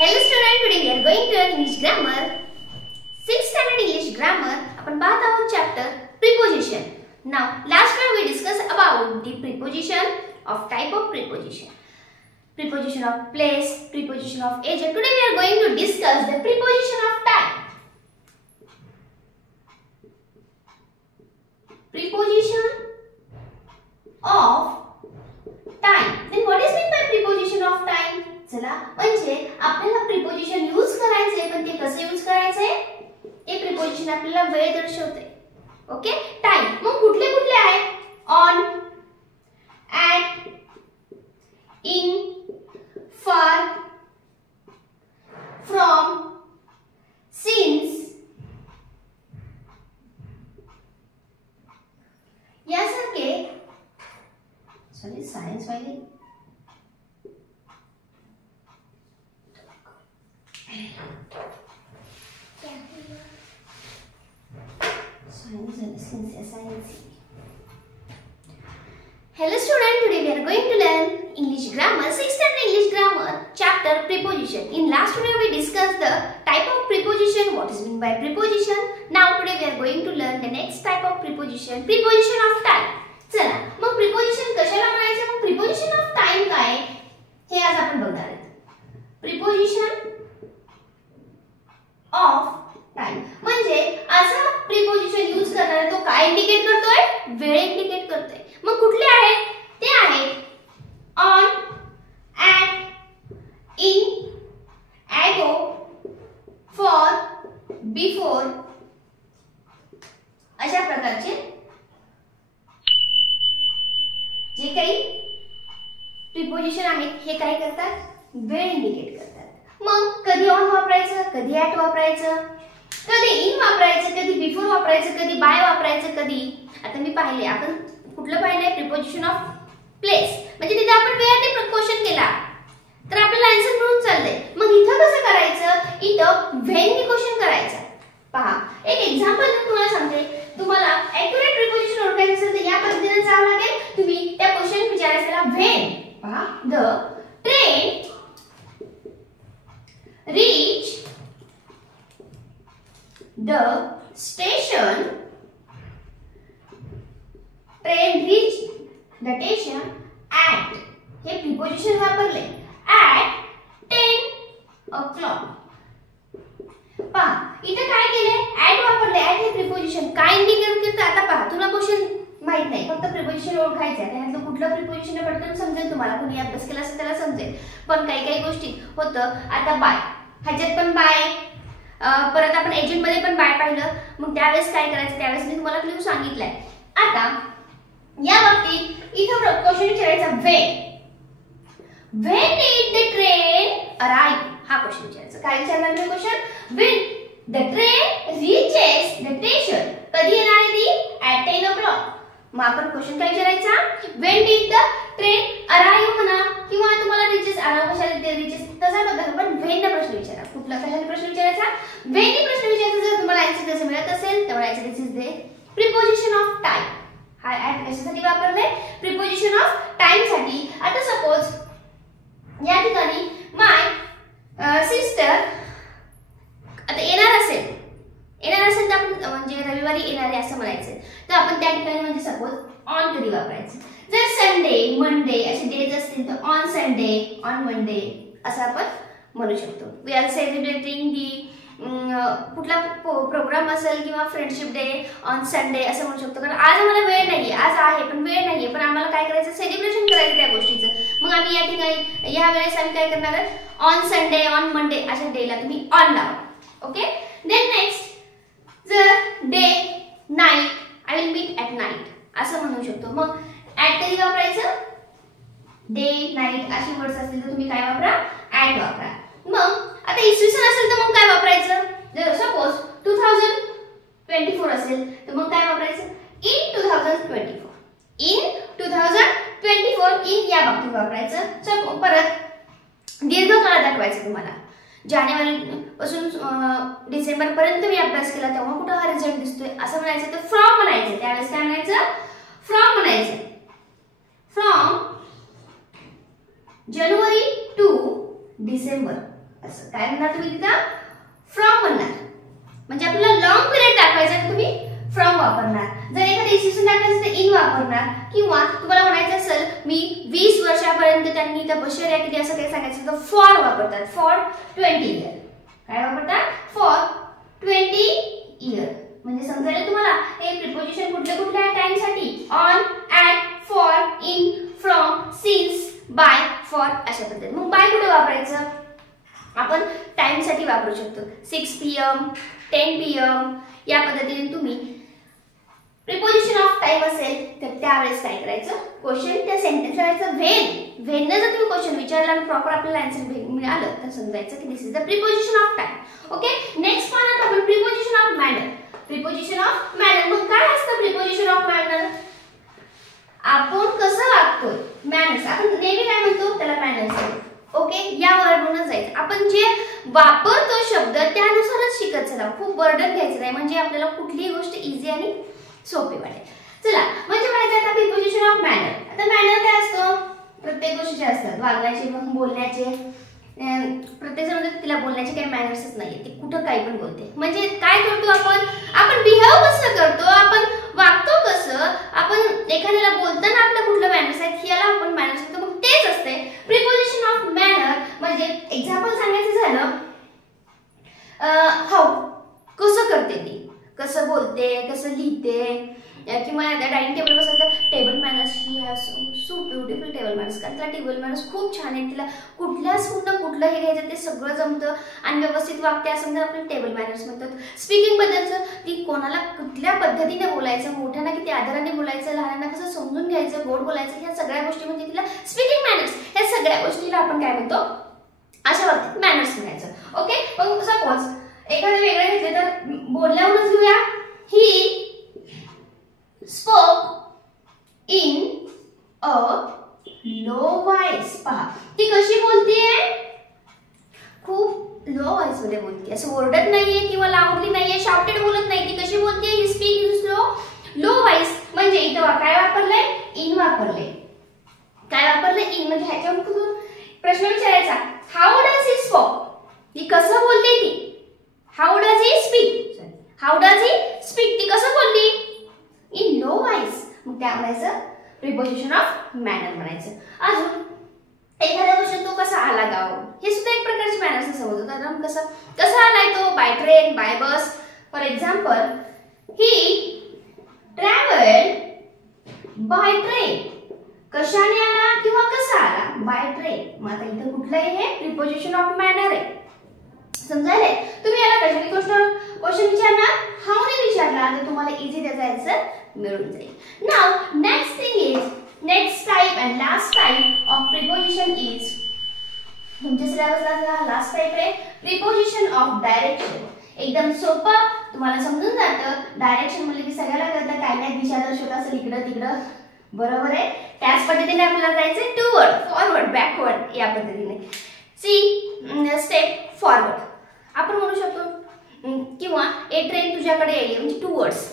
Hello student, today we are going to learn English grammar. 6th standard English grammar. आपण पाहत आहोत chapter preposition. Now, last time we discussed about the preposition of type of preposition. Preposition of place, preposition of age. Today we are going to discuss the preposition of time. Preposition of time. Then what is meant by preposition of time? चला म्हणजे आपल्याला preposition use करायचे पण ते कसे use करायचे हे preposition आपल्याला वेळ दर्शवते. ओके टाइम मग कुठले कुठले आहेत on at in for from since यासारखे सॉरी सायन्स वाले Hello student, today we are going to learn English grammar, 6th standard English grammar, chapter preposition. In last video we discussed the type of preposition, what is meant by preposition. Now today we are going to learn the next type of preposition, preposition of time. चला मग preposition कशाला म्हणायचं मग preposition of time काय हे आज आपण बघणार आहोत. Preposition of time म्हणजे असा प्रिपोजिशन यूज करणार तो काय इंडिकेट करतोय वेळ इंडिकेट करतोय. मग कुठले आहेत ते आहेत on at in ago for before अशा प्रकारचे जे काही प्रिपोजिशन आहेत हे काय करतात वेळ इंडिकेट करतात. मग कधी ऑन वापरायचं कधी ॲट वापरायचं कधी इन वापरायचं कधी बिफोर वापरायचं कधी बाय वापरायचं कधी आता मी पाहिले आपण कुठलं पाहिलंय प्रिपोजिशन ऑफ प्लेस म्हणजे तिथे आपण वेळाने क्वेश्चन केला तर आपल्याला आन्सर मिळून चाललंय. मग इथं कसं करायचं इथं व्हेन ने क्वेश्चन करायचं. पहा एक एक्झाम्पल मी तुम्हाला सांगते तुम्हाला ॲक्युरेट प्रिपोजिशन ओळखायचं असेल तर या पद्धतीने जावं लागेल. तुम्ही त्या क्वेश्चन विचारायचं त्याला व्हेन पहा the train reach the station train reach the station at हे प्रिपोजिशन वापरले at 10 o'clock. पहा इथे काय केले at वापरले at हे प्रिपोजिशन काय इंडिकेट करते आता पहा तुला क्वेश्चन माहित नाही फक्त प्रिपोजिशन ओळखायचं आहे त्यातलं कुठलं प्रिपोजिशन आहे पटकन समजेल तुम्हाला कोणी अभ्यास केला असेल त्याला समजेल. पण काही काही गोष्टी होतं आता बाय ह्याच्यात पण बाय परत आपण एजंट मध्ये पण बाय पाहिलं मग त्यावेळेस काय करायचं त्यावेळेस मी तुम्हाला क्लू सांगितलाय. आता या बाबतीत इथं क्वेश्चन विचारायचा when did the train arrive हा क्वेश्चन विचारायचा. काय विचारणार मी question when the train reaches the station कधी येणार आहे ती ॲट 10 o'clock. मग आपण क्वेश्चन काय विचारायचा when did the train arrive म्हणा किंवा तुम्हाला रीचेस अराइव्ह कशाला ते रीचेस तसा बघा पण व्हेन प्रश्न विचारा कुठला कशाला प्रश्न विचारायचा व्हेन प्रश्न विचारायचा. जर तुम्हाला आन्सर तसे मिळत असेल तर म्हणायचं this is the preposition of time. हा ॲट कशासाठी वापरले प्रिपोजिशन ऑफ टाइम साठी. आता सपोज या ठिकाणी माय सिस्टर आता येणार असेल तर आपण म्हणजे रविवारी येणारे असं म्हणायचं तर आपण त्या ठिकाणी म्हणजे सपोज ऑन कधी वापरायचं. जर संडे मंडे असे डेज असतील तर ऑन संडे ऑन मंडे असं आपण म्हणू शकतो. वी आर सेलिब्रेटिंग दी कुठला प्रोग्राम असेल किंवा फ्रेंडशिप डे ऑन संडे असं म्हणू शकतो. कारण आज आम्हाला वेळ नाहीये आज आहे पण वेळ नाहीये पण आम्हाला काय करायचं सेलिब्रेशन करायचं त्या गोष्टीचं. मग आम्ही या ठिकाणी या वेळेस आम्ही काय करणार आहोत ऑन संडे ऑन मंडे अशा डेला तुम्ही ऑन लावा. ओके देन नेक्स्ट जर day night I will meet at night असं म्हणू शकतो. मग ॲट कधी वापरायचं डे नाईट अशी वर्ड्स असतील तर तुम्ही काय वापरा ॲट वापरा. मग आता इसवी सन असेल तर मग काय वापरायचं जर सपोज 2024 असेल तर मग काय वापरायचं इन 2024 इन या बाबतीत वापरायचं. सो परत दीर्घकाळ दाखवायचं तुम्हाला जानेवारी पासून डिसेंबर पर्यंत मी अभ्यास केला तेव्हा कुठे हा रिझल्ट दिसतोय असं म्हणायचं तर फ्रॉम म्हणायचं. त्यावेळेस काय म्हणायचं फ्रॉम म्हणायचं फ्रॉम जानेवारी टू डिसेंबर असं काय म्हणणार तुम्ही तिथं फ्रॉम म्हणणार. म्हणजे आपल्याला लॉंग पिरियड दाखवायचा तर तुम्ही फ्रॉम वापरणार. जर एखादी इन्स्टिट्यूशन दाखवायचं तर इन वापरणार. किंवा तुम्हाला म्हणायचं असेल मी 20 वर्षापर्यंत त्यांनी त्या बशर या किती असं काही सांगायचं तर फॉर वापरतात. For 20 year. काय वापरतात? For 20 year. म्हणजे समजायला तुम्हाला हे प्रिपोजिशन कुठल्या टाइमसाठी on, at, for, in, from, since, by, for अशा पद्धतीने. मग बाय कुठे वापरायचं? आपण टाइम साठी वापरू शकतो. 6 PM, 10 PM या पद्धतीने तुम्ही प्रिपोजिशन ऑफ टाइम असेल तर त्यावेळेस काय करायचं? क्वेश्चन त्या सेंटेन्स करायचं व्हेन जर तुम्ही क्वेश्चन विचारला आणि प्रॉपर आपल्याला आन्सर मिळालं तर समजायचं की this is the preposition of time. Okay, next पाहणार आपण preposition of manner. Preposition of manner. मग काय असतं प्रिपोजिशन ऑफ मॅनर? आपण कसं वागतो मॅनर्स. आपण नेहमी काय म्हणतो त्याला मॅनर्स. ओके, या वर्डवरूनच जायचं. आपण जे वापरतो शब्द त्यानुसारच शिकत चला. खूप बर्डन घ्यायचं नाही म्हणजे आपल्याला कुठलीही गोष्ट इझी आणि सोपी वाटेल. चला म्हणजे म्हणायचं आता प्रिपोजिशन ऑफ मॅनर. आता मॅनर काय असतं? प्रत्येक गोष्टीचे असतात. वागण्याचे, बोलण्याचे. प्रत्येक जण तिला बोलण्याचे काही मॅनर्सच नाहीये. ती कुठं काही पण बोलते. म्हणजे काय करतो आपण बिहेव कसं करतो, आपण वागतो कसं, आपण एखाद्याला बोलताना आपलं कुठलं मॅनर्स आहेत याला आपण मॅनर्स म्हणतो. मग तेच असते प्रिपोजिशन ऑफ मॅनर. म्हणजे एक्झाम्पल सांगायचं झालं हाऊ कसं करते ती, कसं बोलते, कसं लिहिते. किंवा डायनिंग टेबल बसायचं table manners. He has so beautiful table manners. कारण तिला टेबल मॅनर्स खूप छान आहेत. तिला कुठल्याच कुठलं हे घ्यायचं ते सगळं जमतं आणि व्यवस्थित वागते असं जर आपण टेबल मॅनर्स म्हणतात. स्पीकिंग बद्दलचं ती कोणाला कुठल्या पद्धतीने बोलायचं, मोठ्यांना किती आदराने बोलायचं, लहानांना कसं समजून घ्यायचं, गोड बोलायचं, ह्या सगळ्या गोष्टी म्हणजे तिला स्पीकिंग मॅनर्स. ह्या सगळ्या गोष्टीला आपण काय म्हणतो अशा बाबतीत मॅनर्स म्हणायचं. ओके, मग सपोज एखादं वेगळं घेतलं तर बोलल्यावरच घेऊया. ही spoke in a low voice. पहा ती कशी बोलतेय? खूप लो व्हॉइस मध्ये बोलते. असं ओरडत नाहीये किंवा लाऊडली नाहीये, शाउटेड बोलत नाही. ती कशी बोलतेय? He speak in low voice. म्हणजे इथं काय वापरलंय? इन वापरलंय. काय वापरलंय? इन. म्हणजे ह्याच्यावर प्रश्न विचारायचा हाऊ डज ही स्पोक. ती कसं बोलते ती? How does he speak. How does he speak. ती कसं बोलली? In low voice. मग त्या म्हणायचं प्रिपोजिशन ऑफ मॅनर म्हणायचं. अजून एखाद्या गोष्ट तो कसा आला गावाहून, हे सुद्धा एक प्रकारचे मॅनर्स समजतो. कारण कसा आलाय तो? By train, by bus. For example he travelled by train. कशाने आला किंवा कसा आला? By train. मग आता इथं कुठलं आहे? हे प्रिपोजिशन ऑफ मॅनर आहे. समजायले? तुम्ही याला कशाने क्वेश्चन विचारणार? हाऊ ने विचारला तर तुम्हाला इझी त्याचा आन्सर मिळून जाईल. Now next thing is next type and last type of preposition is तुमच्या सिलेबसला लास्ट टाइप आहे प्रिपोजिशन ऑफ डायरेक्शन. एकदम सोपं तुम्हाला समजून जातं. डायरेक्शन म्हणजे की सगळ्याला कळतं काय नाही दिशा दर्शवत असेल इकडं तिकडं. बरोबर आहे. त्याच पद्धतीने आपल्याला जायचं टूवर्ड, फॉरवर्ड, बॅकवर्ड या पद्धतीने. सी स्टेप फॉरवर्ड आपण म्हणू शकतो. किंवा ए ट्रेन तुझ्याकडे यायली म्हणजे टूवर्ड्स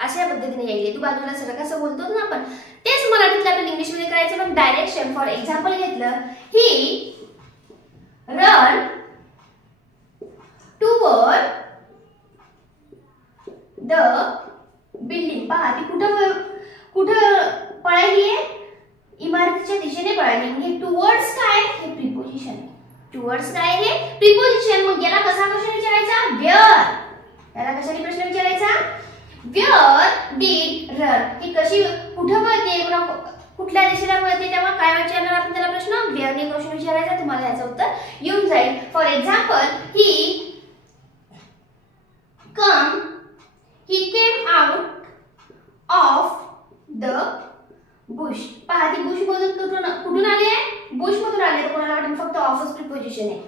अशा पद्धतीने यायली. तू बाजूला सरक असं बोलतो ना आपण. तेच मराठीतलं आपण इंग्लिशमध्ये करायचं. पण डायरेक्शन फॉर एक्झाम्पल घेतलं ही रन टूवर्ड द बिल्डिंग. पहा ती कुठं पळाली आहे? इमारतीच्या दिशेने पळाली. म्हणजे टूवर्ड्स काय? हे प्रिपोजिशन आहे. टूवर्ड्स काय? हे प्रिपोजिशन. मग याला कसा क्वेश्चन विचारायचा? वेअर. याला कशाने प्रश्न विचारायचा? Where did run. ही कशी कुठं पळते, कुठल्या दिशेला पळते, तेव्हा काय विचारणार आपण त्याला प्रश्न? वेअर ने क्वेश्चन विचारायचा. तुम्हाला याचं उत्तर येऊन जाईल. For example he came out of the Bush. पहा ती बुश मधून कुठून आली आहे? बुश मधून आली. तर कोणाला वाटेल फक्त ऑफच प्रिपोजिशन आहे.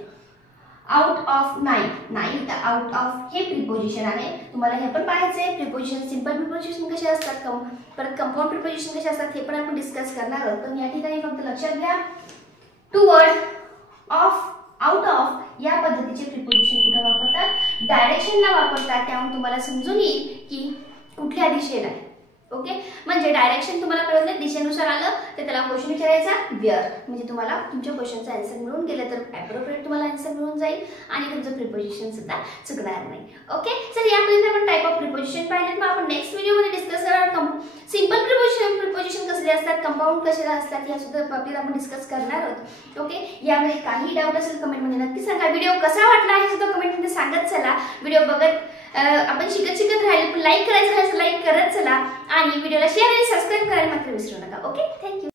आउट ऑफ नाही तर आउट ऑफ हे प्रिपोजिशन आहे. तुम्हाला हे पण पाहायचंय प्रिपोजिशन. सिंपल प्रिपोजिशन कसे असतात, परत कंपाऊंड प्रिपोजिशन कसे असतात हे पण आपण डिस्कस करणार आहोत. पण या ठिकाणी फक्त लक्षात घ्या टूवर्ड, ऑफ, आउट ऑफ या पद्धतीचे प्रिपोजिशन कुठे वापरतात? डायरेक्शनला वापरतात. त्यामुळे तुम्हाला समजून येईल की कुठल्या दिशेला ओके, म्हणजे डायरेक्शन तुम्हाला कळलं नाही, दिशेनुसार आलं तर त्याला क्वेश्चन विचारायचा वेअर, म्हणजे तुम्हाला तुमच्या क्वेश्चनचा आन्सर मिळून गेलं तर ॲप्रोप्रिएट तुम्हाला आन्सर मिळून जाईल आणि तुमचं प्रिपोजिशन सुद्धा चुकणार नाही. ओके, तर यापर्यंत आपण टाइप ऑफ प्रिपोजिशन पाहिलेत. मग आपण नेक्स्ट व्हिडिओमध्ये डिस्कस करणार सिंपल प्रिपोजिशन कसले असतात, कंपाऊंड कसे असतात या सुद्धा बाबतीत आपण डिस्कस करणार आहोत. ओके, यामध्ये काही डाऊट असेल कमेंटमध्ये नक्की सांगा. व्हिडिओ कसा वाटला हे सुद्धा कमेंटमध्ये सांगत चला. व्हिडिओ बघत आपण शिकत राहिलो, पण लाईक करायचं लाईक करत चला आणि व्हिडिओला शेअर आणि सबस्क्राईब करायला मात्र विसरू नका. Okay, thank you.